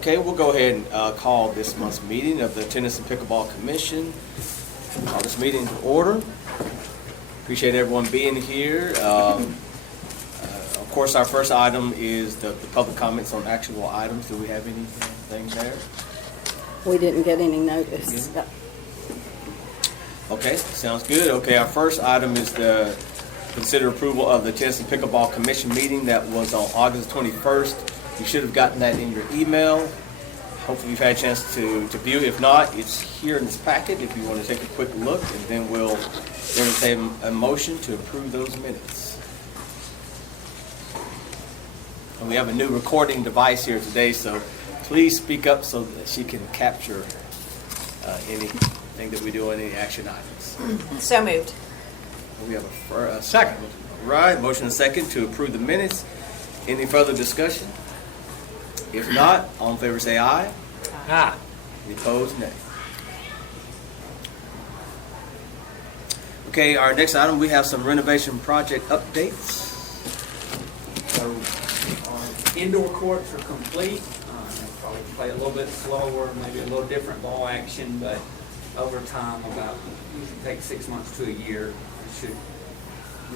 Okay, we'll go ahead and call this month's meeting of the Tennis and Pickleball Commission. Call this meeting to order. Appreciate everyone being here. Of course, our first item is the public comments on actual items. Do we have anything there? We didn't get any notice. Okay, sounds good. Okay, our first item is the consider approval of the Tennis and Pickleball Commission meeting that was on August 21st. You should have gotten that in your email. Hopefully you've had a chance to view it. If not, it's here in this packet if you want to take a quick look, and then we'll entertain a motion to approve those minutes. And we have a new recording device here today, so please speak up so that she can capture anything that we do on any action items. So moved. We have a second. Right, motion and second to approve the minutes. Any further discussion? If not, all in favor say aye. Aye. Any opposed, nay. Okay, our next item, we have some renovation project updates. So our indoor courts are complete. They'll probably play a little bit slower, maybe a little different ball action, but over time, usually takes 6 months to a year. It should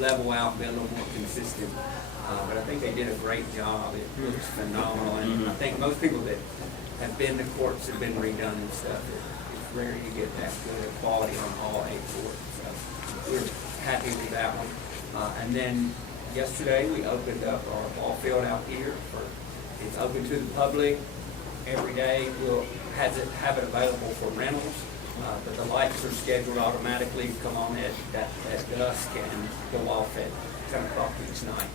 level out and be a little more consistent. But I think they did a great job. It looks phenomenal, and I think most people that have been to courts have been redone and stuff. It's rare you get that good quality on all 8 courts. So we're happy with that one. And then yesterday we opened up our ball field out here. It's open to the public every day. We'll have it available for rentals. But the lights are scheduled automatically to come on at dusk and go off at 10 o'clock each night.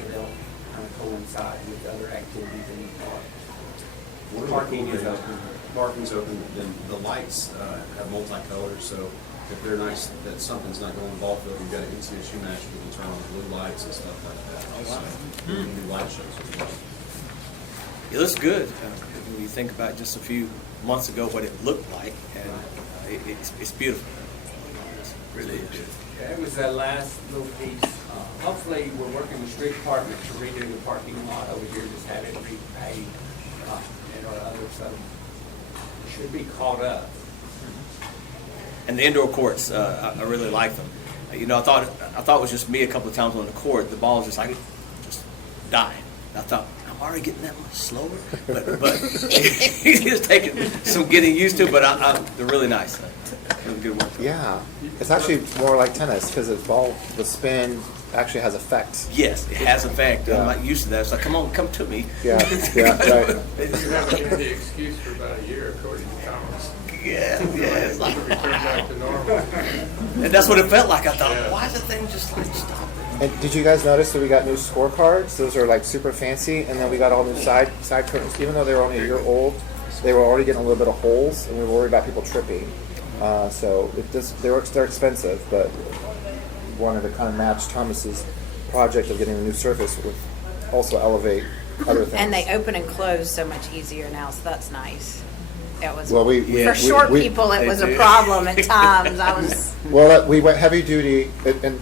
So they'll kind of coincide with other activities in the park. Parking is open. Parking's open, then the lights have multicolors, so if they're nice, that something's not going ball field, we've got an NCSU match, we can turn on blue lights and stuff like that. Oh, wow. So, we can do light shows as well. It looks good. When you think about just a few months ago what it looked like, and it's beautiful. It's really good. That was that last little piece. Hopefully, we're working with street department to redo the parking lot over here, just have it repaved and or other, so it should be caught up. And the indoor courts, I really like them. You know, I thought it was just me a couple of times on the court. The ball was just dying. I thought, I'm already getting that much slower, but it's taking some getting used to. But they're really nice. Really good work. Yeah, it's actually more like tennis because the spin actually has effect. Yes, it has effect. Yeah. I'm not used to that. So come to me. Yeah, right. You haven't given the excuse for about a year, according to Thomas. Yeah. It's like, To return back to normal. and that's what it felt like. I thought, Yeah. why is the thing just like stopping? And did you guys notice that we got new scorecards? Those are like super fancy, and then we got all new side curtains. Even though they were only a year old, they were already getting a little bit of holes, and we were worried about people tripping. So they're expensive, but wanted to kind of match Thomas's project of getting a new surface would also elevate other things. And they open and close so much easier now, so that's nice. It was Well, for short people. It was a problem at times. Well, we went heavy duty, and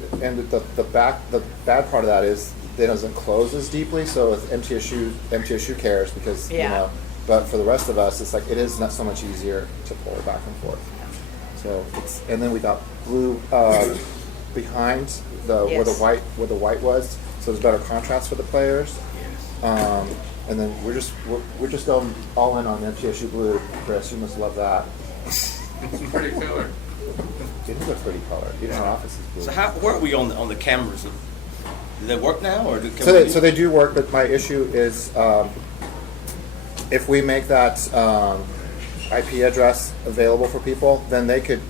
the bad part of that is it doesn't close as deeply. So with MTSU cares because you know. But for the rest of us, it's like it is not so much easier to pull it back and forth. So and then we got blue behind where the white was, so there's better contrast for the players. And then we're just going all in on MTSU blue. Chris, you must love that. It's a pretty color. It is a pretty color. Even our office is blue. So where are we on the cameras? Do they work now, or So they do work, but my issue is if we make that IP address available for people, then they could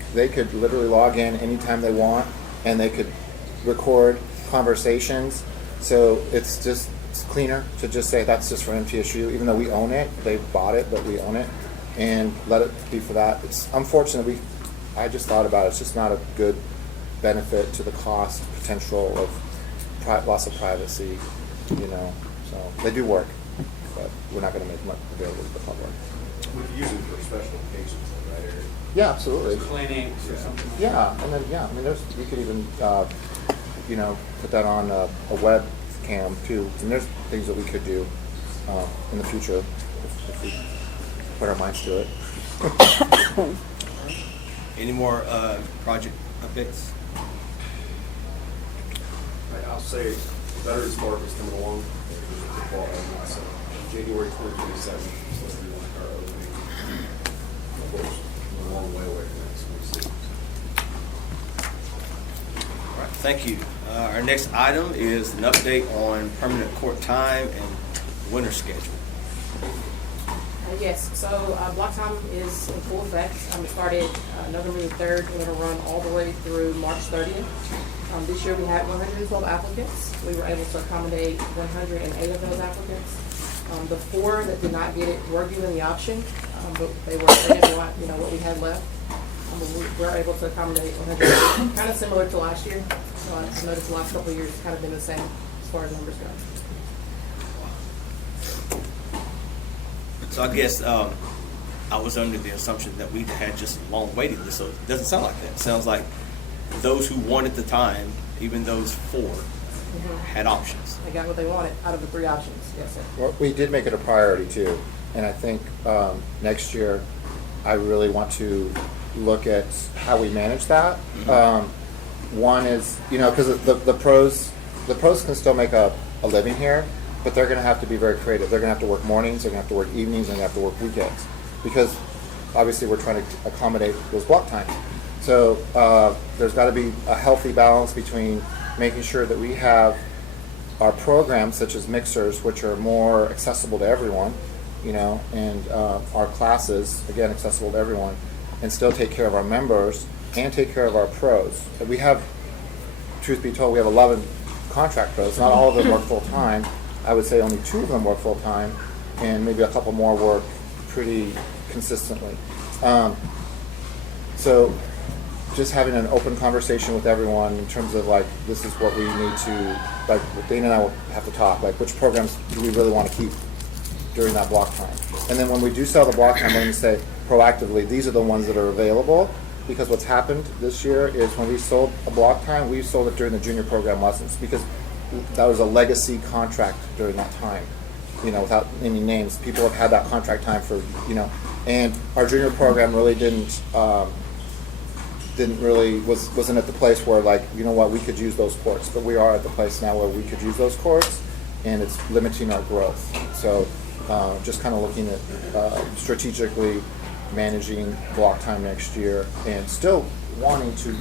literally log in anytime they want, and they could record conversations. So it's cleaner to just say that's just for MTSU, even though we own it. They bought it, but we own it, and let it be for that. It's unfortunate. I just thought about it. It's just not a good benefit to the cost potential of loss of privacy, So they do work, but we're not going to make much available to the public. We could use it for special occasions, right, Eric? Yeah, absolutely. Clinics or something like that. Yeah, and then I mean, you could even put that on a web cam too. And there's things that we could do in the future if we put our minds to it. Any more project updates? I'll say Veterans Park is coming along. So January 2027 is supposed to be like our opening. Of course, we're a long way away from that, so we'll see. All right, thank you. Our next item is an update on permanent court time and winter schedule. Yes, so block time is in full effect. It started November the 3rd. We're going to run all the way through March 30th. This year we had 112 applicants. We were able to accommodate 108 of those applicants. The 4 that did not get it were given the option, but they didn't want what we had left. We were able to accommodate 108, kind of similar to last year. So I've noticed the last couple of years it's kind of been the same as far as numbers go. So I guess I was under the assumption that we had just a long waiting list, so it doesn't sound like that. It sounds like those who wanted the time, even those 4, had options. They got what they wanted out of the 3 options. Yes, sir. Well, we did make it a priority too, and I think next year I really want to look at how we manage that. One is, because the pros can still make a living here, but they're going to have to be very creative. They're going to have to work mornings, they're going to have to work evenings, and they're going to have to work weekends, because obviously we're trying to accommodate those block times. So there's got to be a healthy balance between making sure that we have our programs, such as mixers, which are more accessible to everyone, and our classes, again, accessible to everyone, and still take care of our members and take care of our pros. We have, truth be told, we have 11 contract pros. Not all of them work full-time. I would say only 2 of them work full-time, and maybe a couple more work pretty consistently. So just having an open conversation with everyone in terms of, like, this is what we need to, like, Dana and I will have to talk, like, which programs do we really want to keep during that block time? And then when we do sell the block time, we're going to say proactively, these are the ones that are available, because what's happened this year is when we sold a block time, we sold it during the junior program lessons, because that was a legacy contract during that time. Without any names, people have had that contract time for, and our junior program really wasn't at the place where, like, we could use those courts, but we are at the place now where we could use those courts, and it's limiting our growth. So just kind of looking at strategically managing block time next year, and still wanting to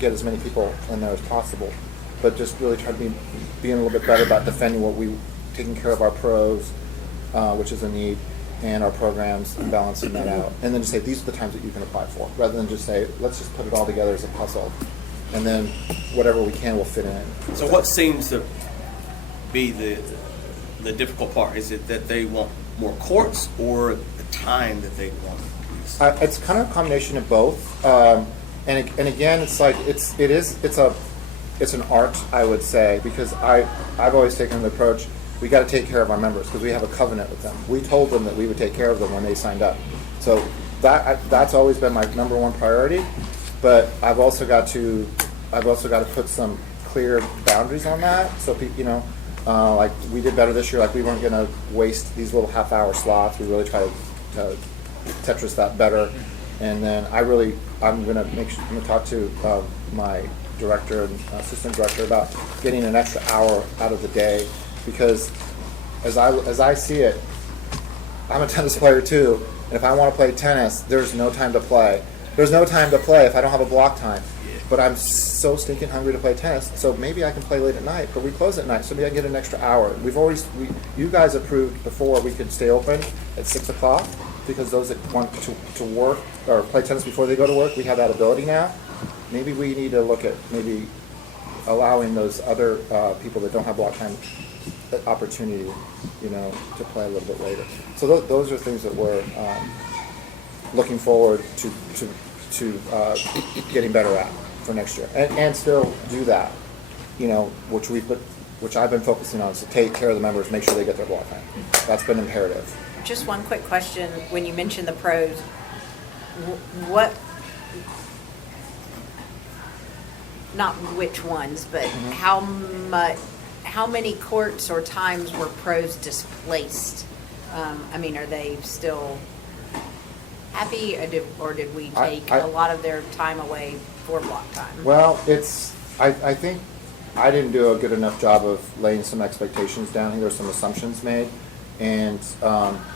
get as many people in there as possible, but just really trying to being a little bit better about defending taking care of our pros, which is a need, and our programs, and balancing that out. And then just say, these are the times that you can apply for, rather than just say, let's just put it all together as a puzzle, and then whatever we can will fit in. So what seems to be the difficult part? Is it that they want more courts, or the time that they want to use? It's kind of a combination of both. And again, it's like it's an art, I would say, because I've always taken the approach, we got to take care of our members, because we have a covenant with them. We told them that we would take care of them when they signed up. So that's always been my number one priority. But I've also got to put some clear boundaries on that. So like we did better this year. Like, we weren't going to waste these little half-hour slots. We really tried to Tetris that better. And then I'm going to talk to my director and assistant director about getting an extra hour out of the day, because as I see it, I'm a tennis player too, and if I want to play tennis, there's no time to play. There's no time to play if I don't have a block time. But I'm so stinking hungry to play tennis, so maybe I can play late at night, but we close at night, so maybe I can get an extra hour. You guys approved before we could stay open at 6 o'clock, because those that want to work or play tennis before they go to work, we have that ability now. Maybe we need to look at maybe allowing those other people that don't have block time opportunity, to play a little bit later. So those are things that we're looking forward to getting better at for next year, and still do that, which I've been focusing on, is to take care of the members, make sure they get their block time. That's been imperative. Just one quick question. When you mentioned the pros, what, not which ones, but how many courts or times were pros displaced? Are they still happy, or did we I- take I- a lot of their time away for block time? Well, I think I didn't do a good enough job of laying some expectations down. I think there were some assumptions made. And,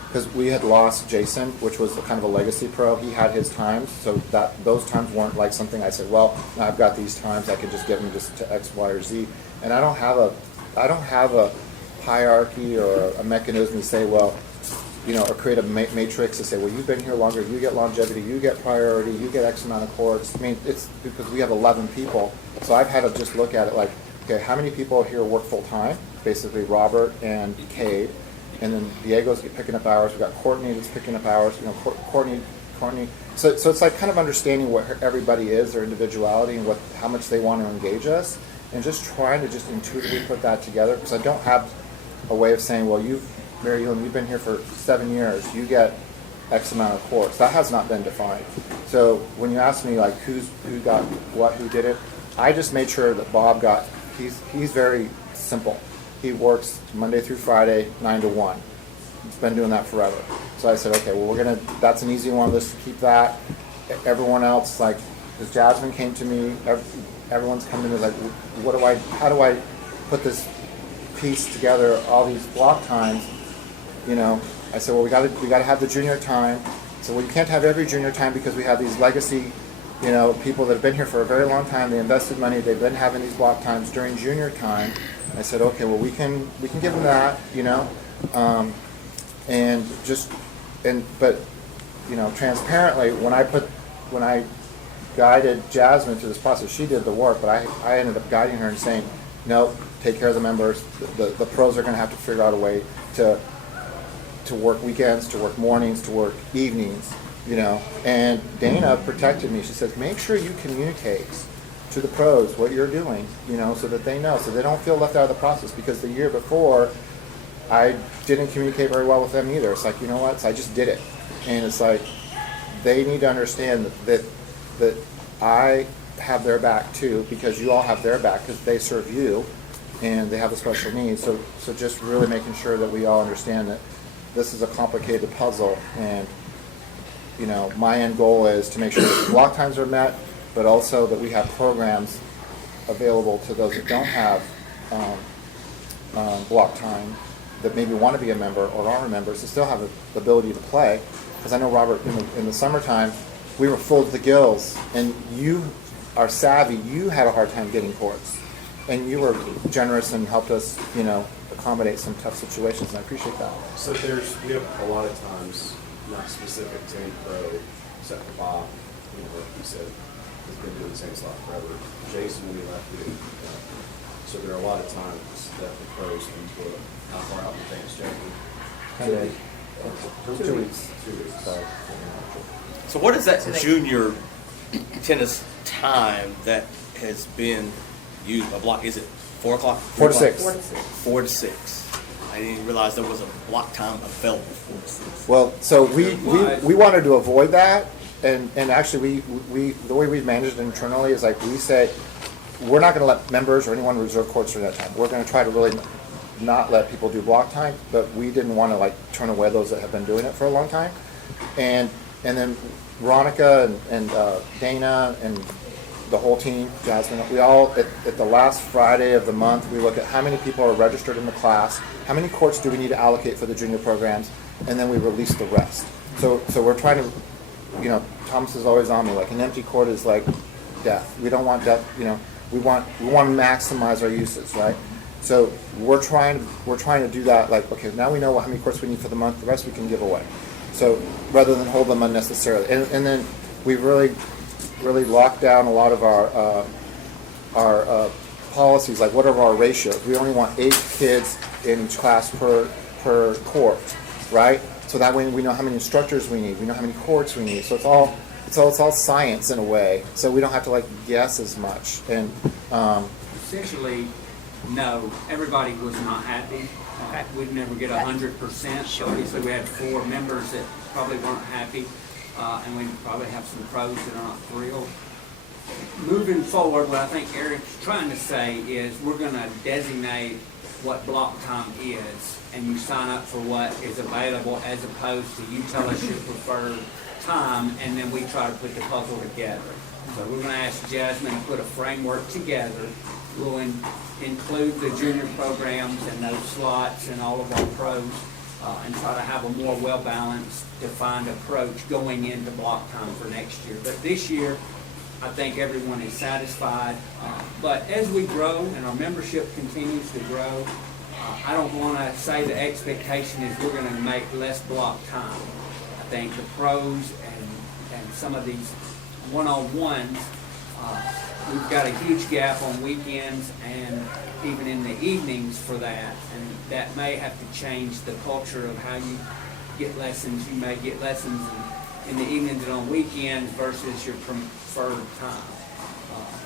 because we had lost Jason, which was kind of a legacy pro, he had his times, so those times weren't like something I said, well, now I've got these times, I could just give them just to X, Y, or Z. And I don't have a hierarchy or a mechanism to say, well, or create a matrix to say, well, you've been here longer, you get longevity, you get priority, you get X amount of courts. I mean, it's because we have 11 people, so I've had to just look at it like, okay, how many people here work full-time? Basically Robert and Cade, and then Diego's picking up hours, we've got Courtney that's picking up hours, Courtney. So it's like kind of understanding what everybody is, their individuality, and how much they want to engage us, and just trying to just intuitively put that together, because I don't have a way of saying, well, Mary Ellen, you've been here for 7 years, you get X amount of courts. That has not been defined. So when you ask me like who got what, who did it, I just made sure that Bob got, he's very simple. He works Monday through Friday, 9 to 1. He's been doing that forever. So I said, okay, well that's an easy one, let's keep that. Everyone else, like, because Jasmine came to me, everyone's come to me like, how do I put this piece together, all these block times? I said, well, we got to have the junior time. So, well, you can't have every junior time because we have these legacy, people that have been here for a very long time. They invested money. They've been having these block times during junior time. I said, okay, well, we can give them that, but transparently, when I guided Jasmine through this process, she did the work, but I ended up guiding her and saying, no, take care of the members. The pros are going to have to figure out a way to work weekends, to work mornings, to work evenings, And Dana protected me. She says, make sure you communicate to the pros what you're doing, so that they know, so they don't feel left out of the process. Because the year before, I didn't communicate very well with them either. It's like, you know what? So I just did it. And it's like, they need to understand that I have their back too, because you all have their back, because they serve you, and they have the special needs. So just really making sure that we all understand that this is a complicated puzzle, and my end goal is to make sure that block times are met, but also that we have programs available to those that don't have block time, that maybe want to be a member or are members, to still have the ability to play. Because I know, Robert, in the summertime, we were full to the gills, and you are savvy. You had a hard time getting courts, and you were generous and helped us, accommodate some tough situations, and I appreciate that. So we have a lot of times, not specific to any pro, except for Bob, like you said, has been doing the same slot forever. Jason, when he left, we didn't. So there are a lot of times that the pros can put how far out in advance, Jackie? 2 weeks. 2 weeks. Sorry. So what is that junior tennis time that has been used by block? Is it 4 o'clock? 4 to 6. 4 to 6. I didn't realize there was a block time available 4 to 6. Well, so we wanted to avoid that, and actually we the way we've managed it internally is like, we say we're not going to let members or anyone reserve courts during that time. We're going to try to really not let people do block time, but we didn't want to turn away those that have been doing it for a long time. And then Veronica and Dana and the whole team, Jasmine, we all, at the last Friday of the month, we look at how many people are registered in the class, how many courts do we need to allocate for the junior programs, and then we release the rest. So we're trying to, Thomas is always on me, like, an empty court is like death. We don't want death, we want to maximize our uses, right? So we're trying to do that, like, okay, now we know how many courts we need for the month, the rest we can give away. So rather than hold them unnecessarily. And then we've really locked down a lot of our policies, like what are our ratios. We only want 8 kids in each class per court, right? So that way we know how many instructors we need, we know how many courts we need. So it's all science in a way. So we don't have to guess as much. And Essentially, no, everybody was not happy. Okay. We'd never get 100%. So obviously we had 4 members that probably weren't happy, and we probably have some pros that are not thrilled. Moving forward, what I think Eric's trying to say is we're going to designate what block time is, and you sign up for what is available, as opposed to you tell us your preferred time, and then we try to put the puzzle together. So we're gonna ask Jasmine to put a framework together. We'll include the junior programs and those slots and all of our pros, and try to have a more well-balanced, defined approach going into block time for next year. But this year, I think everyone is satisfied. But as we grow and our membership continues to grow, I don't want to say the expectation is we're going to make less block time. I think the pros and some of these one-on-ones, we've got a huge gap on weekends and even in the evenings for that. And that may have to change the culture of how you get lessons. You may get lessons in the evenings and on weekends versus your preferred time.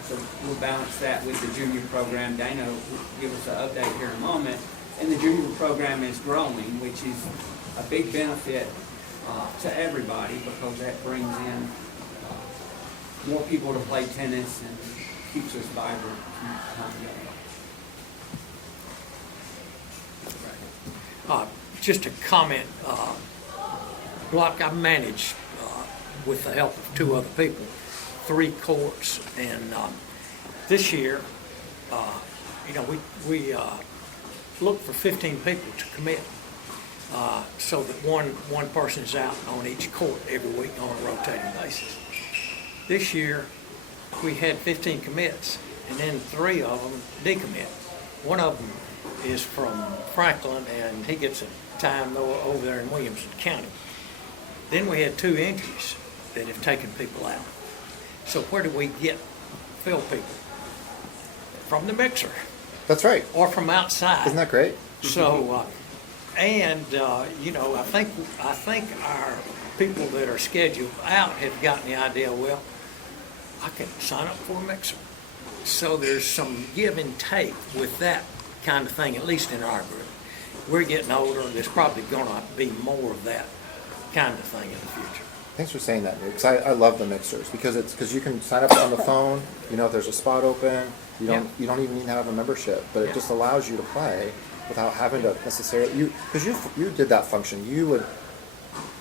So we'll balance that with the junior program. Dana will give us an update here in a moment. And the junior program is growing, which is a big benefit to everybody, because that brings in more people to play tennis and keeps us vibrant and time going. Just a comment, block, I managed, with the help of 2 other people, 3 courts, and this year, we look for 15 people to commit, so that one person is out on each court every week on a rotating basis. This year, we had 15 commits, and then 3 of them decommit. One of them is from Franklin, and he gets a time over there in Williamson County. Then we had 2 injuries that have taken people out. So where do we fill people? From the mixer. That's right. Or from outside. Isn't that great? So, I think our people that are scheduled out have gotten the idea, well, I can sign up for a mixer. So there's some give and take with that kind of thing, at least in our group. We're getting older, there's probably going to be more of that kind of thing in the future. Thanks for saying that, because I love the mixers, because you can sign up on the phone. If there's a spot open, you don't even need to have a membership, but it just allows you to play without having to necessarily because you did that function. You would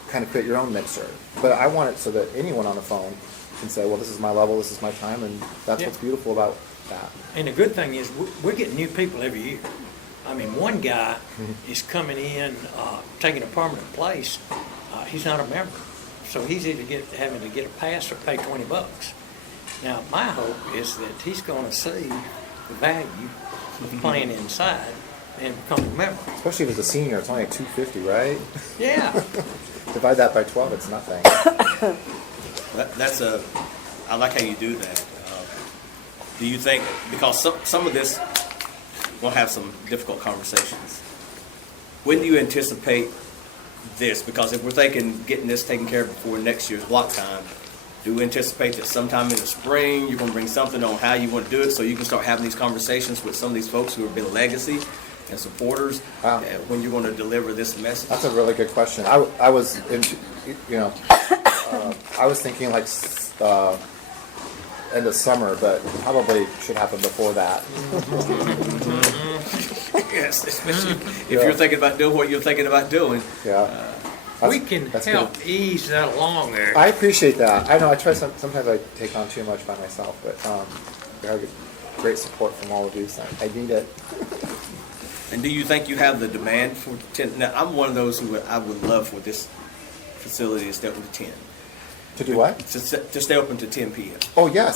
kind of create your own mixer, but I want it so that anyone on the phone can say, well, this is my level, this is my time, and that's what's beautiful about that. And the good thing is we're getting new people every year. I mean, one guy is coming in, taking a permanent place. He's not a member, so he's either having to get a pass or pay $20. Now, my hope is that he's going to see the value of playing inside and become a member. Especially if it's a senior, it's only like $250, right? Yeah. Divide that by 12, it's nothing. I like how you do that. Do you think, because some of this, we'll have some difficult conversations. When do you anticipate this? Because if we're thinking getting this taken care of before next year's block time, do we anticipate that sometime in the spring you're going to bring something on how you want to do it so you can start having these conversations with some of these folks who have been legacy and supporters when you're going to deliver this message? That's a really good question. I was thinking like end of summer, but probably should happen before that. Yes, especially if you're thinking about doing what you're thinking about doing. Yeah. We can help ease that along there. I appreciate that. I know I try sometimes I take on too much by myself, but I get great support from all of you, so I need it. And do you think you have the demand for 10? Now, I'm one of those I would love for this facility to stay open to 10. To do what? To stay open to 10 p.m. Oh, yes.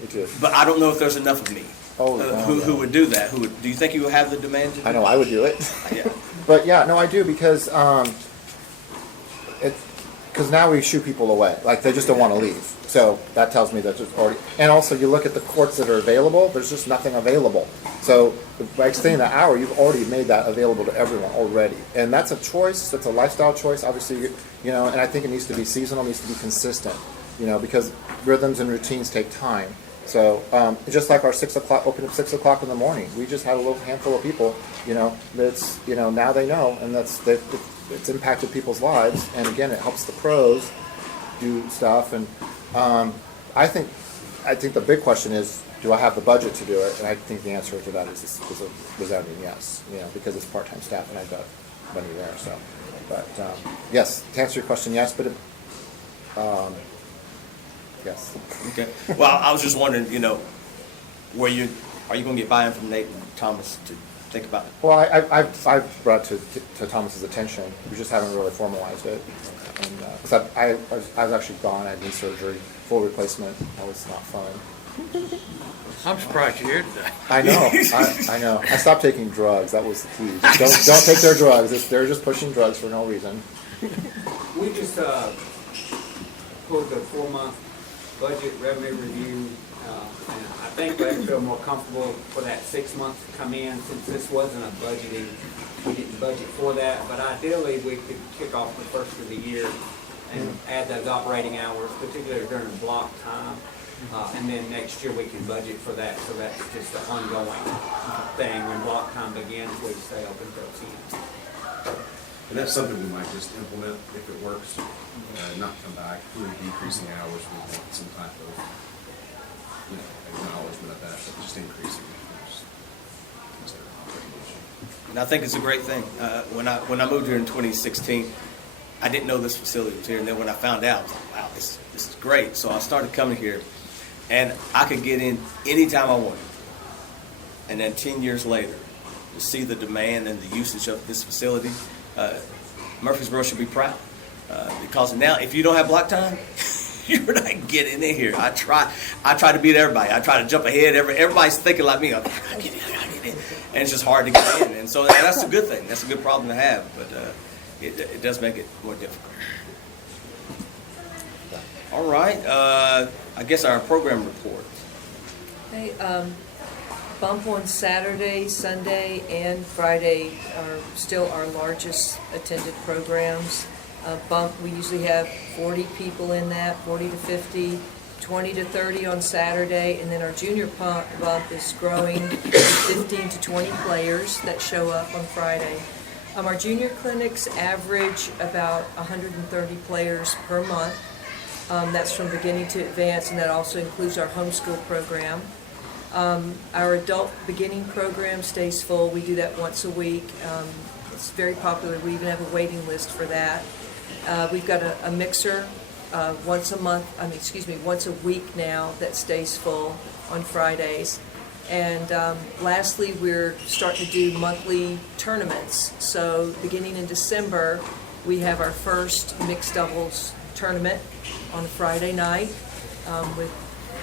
Me too. But I don't know if there's enough of me who would do that. Do you think you would have the demand to do I know I would do it. Yeah. But yeah, no, I do, because now we shoo people away. Like, they just don't want to leave. So that tells me that there's already... And also, you look at the courts that are available, there's just nothing available. So by extending the hour, you've already made that available to everyone already. And that's a choice. That's a lifestyle choice, obviously, and I think it needs to be seasonal, needs to be consistent, because rhythms and routines take time. So just like our 6 o'clock, open at 6 o'clock in the morning, we just had a little handful of people, that's, now they know, and it's impacted people's lives. And again, it helps the pros do stuff. And I think the big question is, do I have the budget to do it? And I think the answer to that is a resounding yes, you know, because it's part-time staff and I've got money there, so. But, yes, to answer your question, yes, but, yes. Okay. Well, I was just wondering, you know, are you gonna get buy-in from Nate and Thomas to think about it? Well, I've brought to Thomas's attention, we just haven't really formalized it. And, because I was actually gone, I had knee surgery, full replacement, that was not fun. I'm surprised you're here today. I know, I know. I stopped taking drugs, that was the key. Don't take their drugs, they're just pushing drugs for no reason. We just pulled the 4-month budget revenue review, and I think we feel more comfortable for that 6 months to come in, since this wasn't a budgeting, we didn't budget for that, but ideally, we could kick off the first of the year and add those operating hours, particularly during block time, and then next year we can budget for that, so that's just an ongoing thing. When block time begins, we stay open till 10. And that's something we might just implement if it works, not come back, really decreasing hours, we want some type of, you know, acknowledgement of that, but just increasing it. Consider an operating issue. And I think it's a great thing. When I moved here in 2016, I didn't know this facility was here, and then when I found out, I was like, wow, this is great. So I started coming here, and I could get in anytime I wanted. And then 10 years later, to see the demand and the usage of this facility, Murfreesboro should be proud. Because now, if you don't have block time, you're not getting in here. I try to beat everybody. I try to jump ahead. Everybody's thinking like me. I gotta get in. And it's just hard to get in. And so that's a good thing. That's a good problem to have. But it does make it more difficult. All right. I guess our program report. Okay, Bump on Saturday, Sunday, and Friday are still our largest attended programs. Bump, we usually have 40 people in that, 40 to 50, 20 to 30 on Saturday, and then our junior bump is growing to 15 to 20 players that show up on Friday. Our junior clinics average about 130 players per month. That's from beginning to advanced, and that also includes our homeschool program. Our adult beginning program stays full. We do that once a week. It's very popular. We even have a waiting list for that. We've got a mixer once a week now that stays full on Fridays. And lastly, we're starting to do monthly tournaments. So beginning in December, we have our first mixed doubles tournament on a Friday night with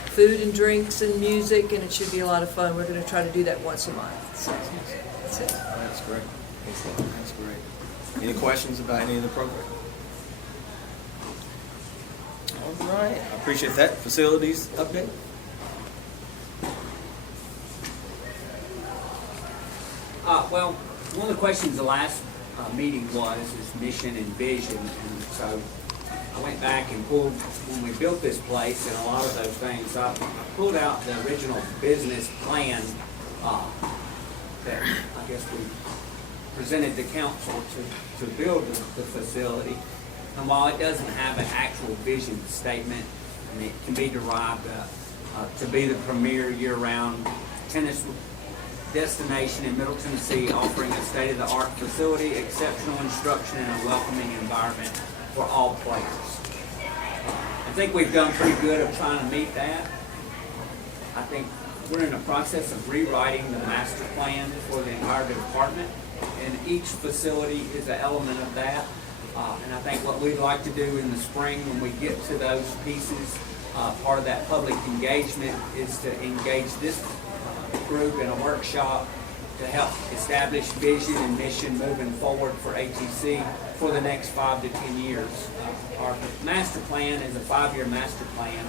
food and drinks and music, and it should be a lot of fun. We're going to try to do that once a month. So that's it. That's great. That's great. Any questions about any of the program? All right. I appreciate that. Facilities update? Well, one of the questions the last meeting is mission and vision, and so I went back and pulled, when we built this place and a lot of those things, I pulled out the original business plan that I guess we presented to council to build the facility. And while it doesn't have an actual vision statement, I mean, it can be derived to be the premier year-round tennis destination in Middle Tennessee, offering a state-of-the-art facility, exceptional instruction, and a welcoming environment for all players. I think we've done pretty good of trying to meet that. I think we're in the process of rewriting the master plan for the entire department, and each facility is an element of that. And I think what we'd like to do in the spring when we get to those pieces, part of that public engagement is to engage this group in a workshop to help establish vision and mission moving forward for ATC for the next 5 to 10 years. Our master plan is a 5-year master plan,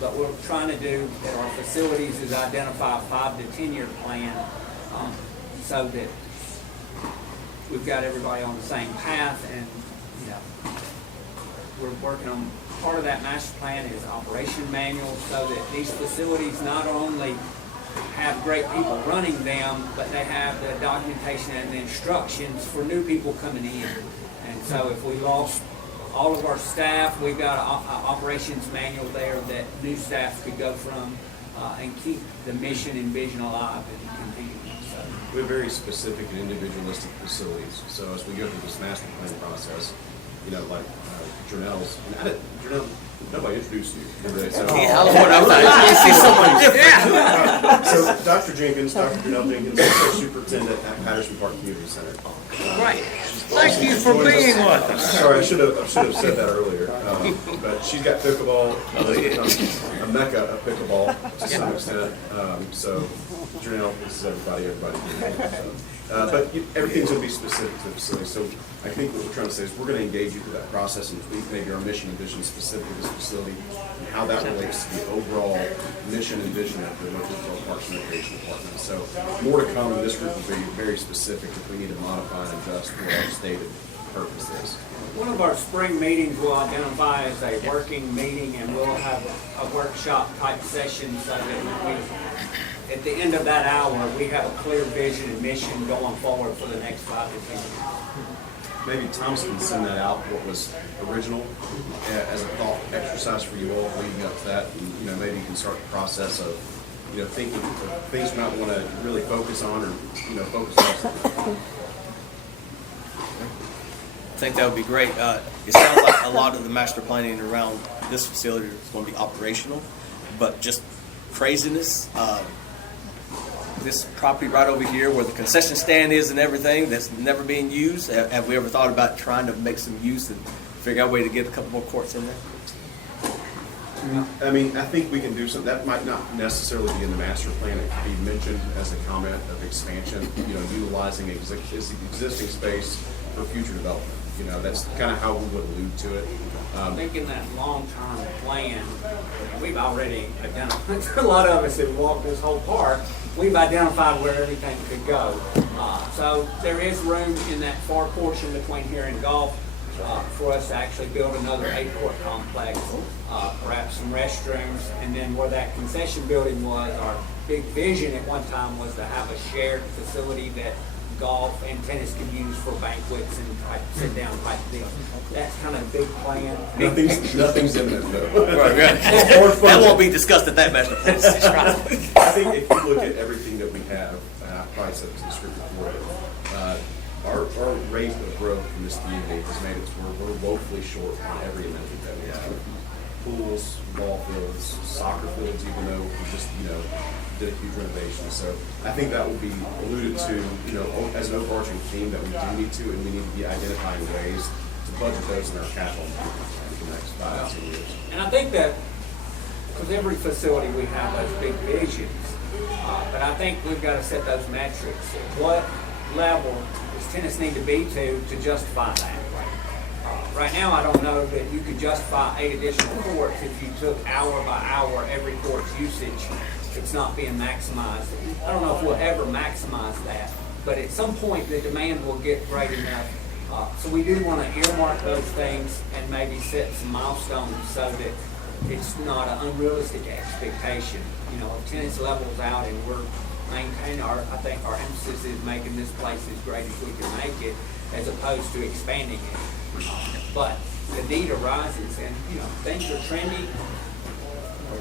but what we're trying to do at our facilities is identify a 5 to 10 year plan so that we've got everybody on the same path. And we're working on part of that master plan is operation manual, so that these facilities not only have great people running them, but they have the documentation and the instructions for new people coming in. And so if we lost all of our staff, we've got an operations manual there that new staff could go from. and keep the mission and vision alive and continuing. So, We have very specific and individualistic facilities. So as we go through this master plan process, you know, like Janelle's, Janelle, nobody introduced you. So, Yeah, I was wondering, I see someone different. so Dr. Jenkins, Dr. Janelle Jenkins, is the superintendent at Patterson Park Community Center. Right. Thank you for being with us. Sorry, I should have said that earlier. But she's got pickleball, a mecca of pickleball to some extent. So Janelle, this is everybody. But everything's going to be specific to the facility. So I think what we're trying to say is we're going to engage you through that process and tweak maybe our mission and vision specific to this facility and how that relates to the overall mission and vision of the Murfreesboro Parks and Recreation Department. So more to come. This group will be very specific if we need to modify and adjust what our stated purpose is. one of our spring meetings we'll identify as a working meeting, and we'll have a workshop type session so that at the end of that hour, we have a clear vision and mission going forward for the next 5 to 10 years. Maybe Thomas can send that out, what was original, as a thought exercise for you all leading up to that. And, you know, maybe you can start the process of, you know, thinking of things you might want to really focus on or, you know, focus on. I think that would be great. It sounds like a lot of the master planning around this facility is going to be operational, but just craziness. This property right over here where the concession stand is and everything that's never being used, have we ever thought about trying to make some use and figure out a way to get a couple more courts in there? I mean, I think we can do something. That might not necessarily be in the master plan. It could be mentioned as a comment of expansion, you know, utilizing existing space for future development. You know, that's kind of how we would allude to it. I think in that long-term plan, we've already identified, a lot of us have walked this whole park, we've identified where everything could go. So there is room in that far portion between here and golf for us to actually build another 8-court complex, perhaps some restrooms, and then where that concession building was, our big vision at one time was to have a shared facility that golf and tennis could use for banquets and sit-down type deal. That's kind of a big plan. Nothing's imminent though. Right. That won't be discussed at that master plan. I think if you look at everything that we have, I probably said this in the script before, our rate of growth in this community has made it to where we're woefully short on every amenity that we have. Pools, ball fields, soccer fields, even though we just, you know, did a huge renovation. So I think that will be alluded to, you know, as an overarching theme that we do need to, and we need to be identifying ways to budget those in our capital for the next 5 to 10 years. And I think that, because every facility we have has big visions, but I think we've got to set those metrics. What level does tennis need to be to justify that? Right now, I don't know that you could justify 8 additional courts if you took hour by hour every court's usage. It's not being maximized. I don't know if we'll ever maximize that, but at some point the demand will get great enough. So we do want to earmark those things and maybe set some milestones so that it's not an unrealistic expectation. You know, if tennis levels out and we're maintaining I think our emphasis is making this place as great as we can make it, as opposed to expanding it. But the need arises, and you know, things are trendy.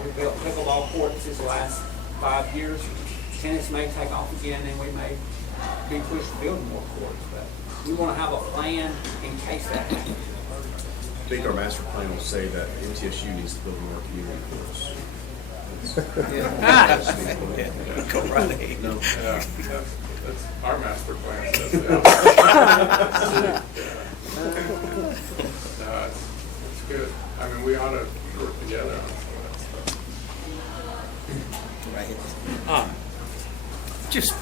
We built pickleball courts this last 5 years. Tennis may take off again, and we may be pushed to build more courts. But we want to have a plan in case that happens. I think our master plan will say that MTSU needs to build more community courts. Go right ahead. No. That's our master plan says that. No, it's good. I mean, we ought to work together on some of that stuff. Right. Just,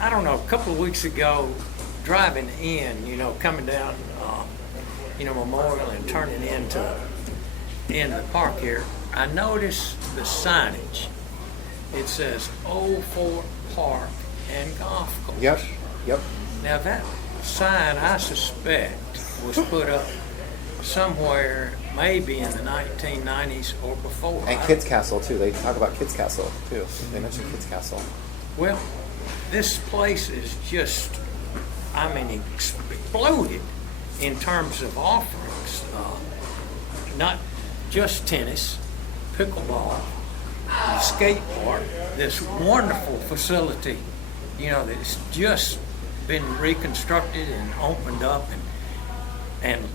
I don't know, a couple of weeks ago, driving in, you know, coming down, Memorial and turning into the park here, I noticed the signage. It says Old Fort Park and Golf Course. Yep. Now that sign, I suspect, was put up somewhere maybe in the 1990s or before. And Kids Castle too. They talk about Kids Castle too. They mention Kids Castle. Well, this place is just, exploded in terms of offerings. Not just tennis, pickleball, the skate park, this wonderful facility, you know, that's just been reconstructed and opened up, and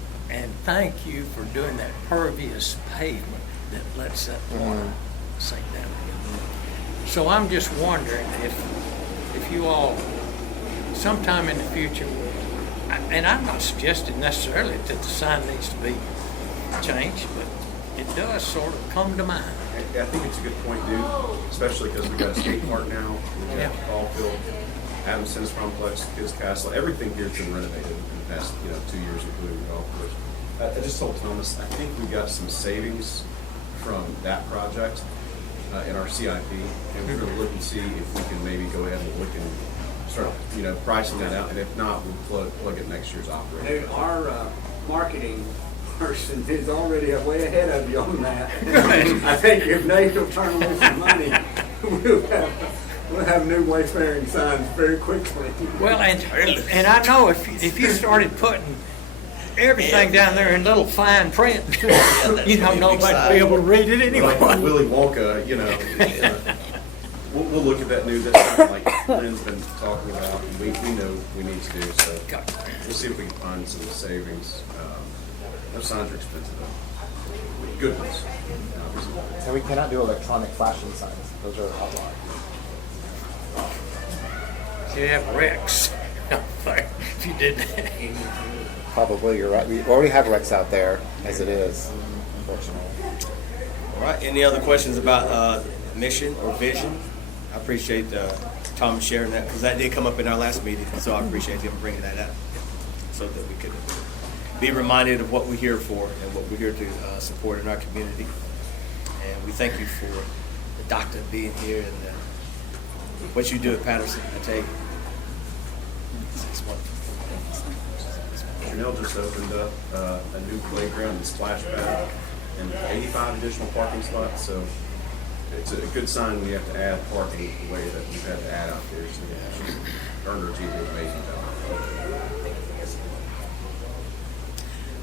thank you for doing that pervious pavement that lets that water sink down. So I'm just wondering if you all, sometime in the future, and I'm not suggesting necessarily that the sign needs to be changed, but it does sort of come to mind. I think it's a good point, dude, especially because we got a skate park now, we got a ball field, Adams Tennis Complex, Kids Castle, everything here's been renovated in the past, 2 years, including the golf course. I just told Thomas, I think we got some savings from that project in our CIP, and we're going to look and see if we can maybe go ahead and look and start, pricing that out, and if not, we'll plug it next year's operating. Hey, our marketing person is already way ahead of you on that. I think if Nate will turn loose some money, we'll have new wayfaring signs very quickly. Well, and I know if you started putting everything down there in little fine print, nobody would be able to read it anyway. Like Willy Wonka, we'll look at that new, that's something like Lynn's been talking about, and we know we need to do, so we'll see if we can find some savings. Those signs are expensive though. Good ones. And we cannot do electronic flashing signs. Those are outlawed. You have Rex if you did that. Probably, you're right. We already have Rex out there as it is, unfortunately. All right, any other questions about mission or vision? I appreciate Tom sharing that, because that did come up in our last meeting, so I appreciate him bringing that up so that we could be reminded of what we're here for and what we're here to support in our community. And we thank you for the doctor being here and what you do at Patterson. I tell you, it's wonderful. Janelle just opened up a new playground and splash pad and 85 additional parking slots, so it's a good sign when you have to add parking the way that we've had to add out there. So she earned her team an amazing job.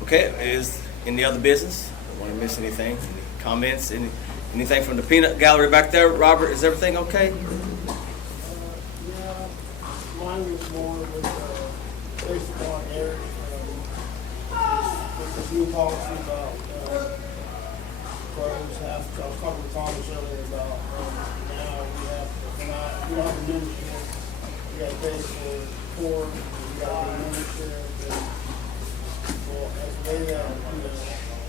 Okay, is any other business? Don't want to miss anything? Any comments? Anything from the peanut gallery back there? Robert, is everything okay? Yeah, mine was more with based upon Eric, with the new policy about pros have. I was talking to Thomas earlier about now we don't have a membership. We got to pay for court. We got a membership. Well, as a way that,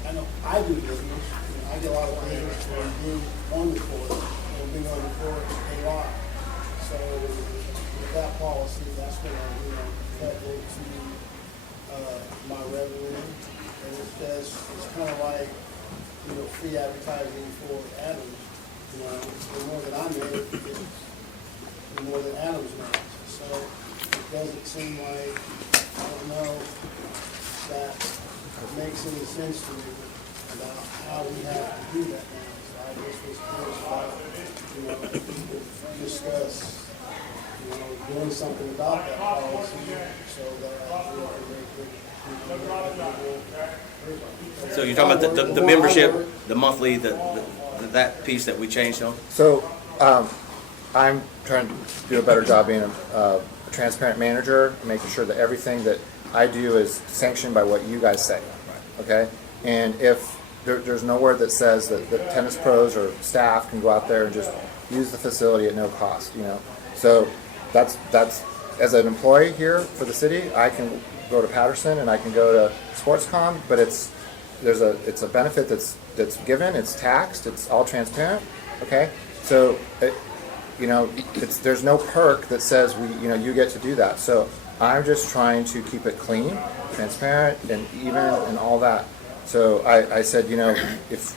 I know I do business, I get a lot of business from being on the court, and being on the court a lot. So with that policy, that's going to, cut into my revenue. And it's kind of like, free advertising for Adams. The more that I make, the more that Adams makes. So it doesn't seem like, I don't know, that makes any sense to me about how we have to do that now. So I just was curious about, if we could discuss, doing something about that policy so that So you're talking about the membership, the monthly, that piece that we changed on? So I'm trying to do a better job being a transparent manager, making sure that everything that I do is sanctioned by what you guys say. Okay? And if there's nowhere that says that the tennis pros or staff can go out there and just use the facility at no cost, So that's as an employee here for the city, I can go to Patterson and I can go to SportsCom, but it's a benefit that's given, it's taxed, it's all transparent. Okay? So there's no perk that says you get to do that. So I'm just trying to keep it clean, transparent, and even, and all that. So I said, if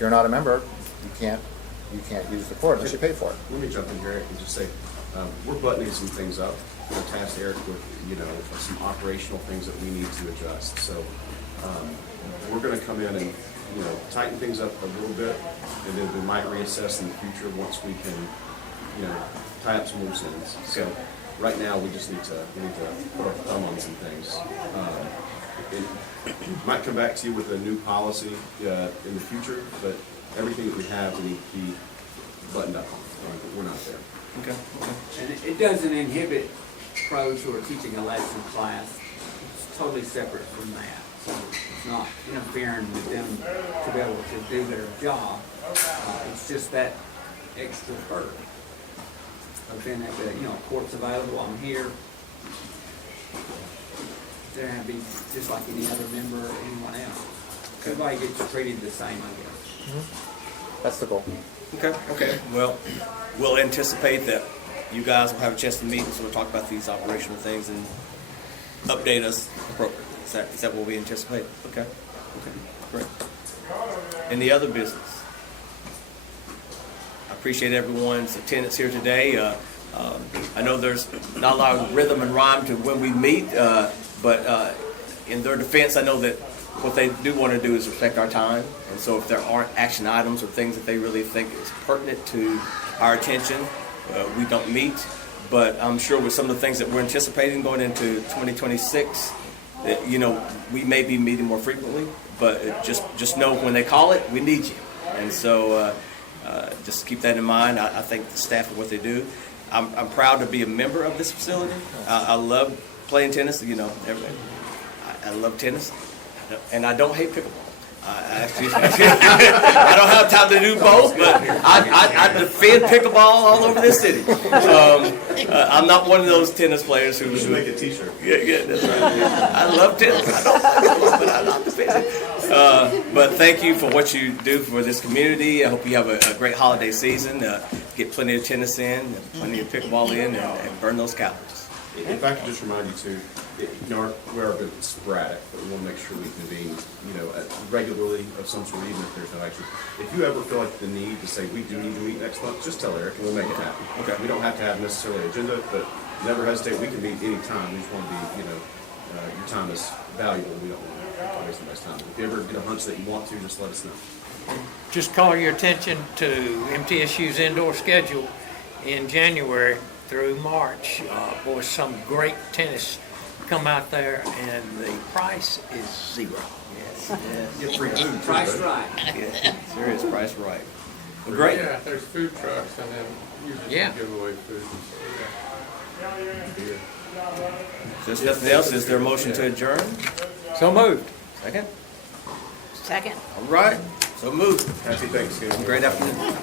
you're not a member, you can't use the court unless you pay for it. Let me jump in here, Eric, and just say, we're buttoning some things up. We're going to task Eric with, some operational things that we need to adjust. So we're going to come in and, tighten things up a little bit, and then we might reassess in the future once we can, tie up some loose ends. So right now, we just need to put our thumb on some things. It might come back to you with a new policy in the future, but everything that we have, we need to be buttoned up on. We're not there. Okay. And it doesn't inhibit pros who are teaching a lesson class. It's totally separate from that. So it's not interfering with them to be able to do their job. It's just that extra perk of being that, court's available, I'm here. They're gonna be just like any other member or anyone else. Everybody gets treated the same, I guess. That's the goal. Okay. Well, we'll anticipate that you guys will have a chance to meet, so we'll talk about these operational things and update us appropriately. Is that what we anticipate? Okay, great. Any other business? I appreciate everyone's attendance here today. I know there's not a lot of rhythm and rhyme to when we meet, but in their defense, I know that what they do want to do is respect our time. And so if there aren't action items or things that they really think is pertinent to our attention, we don't meet. But I'm sure with some of the things that we're anticipating going into 2026, that, we may be meeting more frequently, but just know when they call it, we need you. And so just keep that in mind. I thank the staff for what they do. I'm proud to be a member of this facility. I love playing tennis. I love tennis, and I don't hate pickleball. I don't have time to do both, but I defend pickleball all over this city. I'm not one of those tennis players who Make a t-shirt. Yeah, that's right. I love tennis. I don't play, but I love defending. But thank you for what you do for this community. I hope you have a great holiday season. Get plenty of tennis in, and plenty of pickleball in, and burn those calories. If I could just remind you too, we are a bit sporadic, but we want to make sure we convene, regularly of some sort, even if there's no action. If you ever feel like the need to say, we do need to meet next month, just tell Eric and we'll make it happen. Okay. We don't have to have necessarily an agenda, but never hesitate. We can meet any time. We just want to be, your time is valuable. We don't want to waste anybody's time. If you ever get a hunch that you want to, just let us know. Just call your attention to MTSU's indoor schedule in January through March. Boy, some great tennis come out there, and the price is zero. Yes. Get free food. Price right. Yeah, serious price right. Well, great. Yeah, there's food trucks and then usually Yeah. some giveaway food. Beer. If there's nothing else, is there a motion to adjourn? So moved. Second? Second. All right, so moved. Happy Thanksgiving. Great afternoon.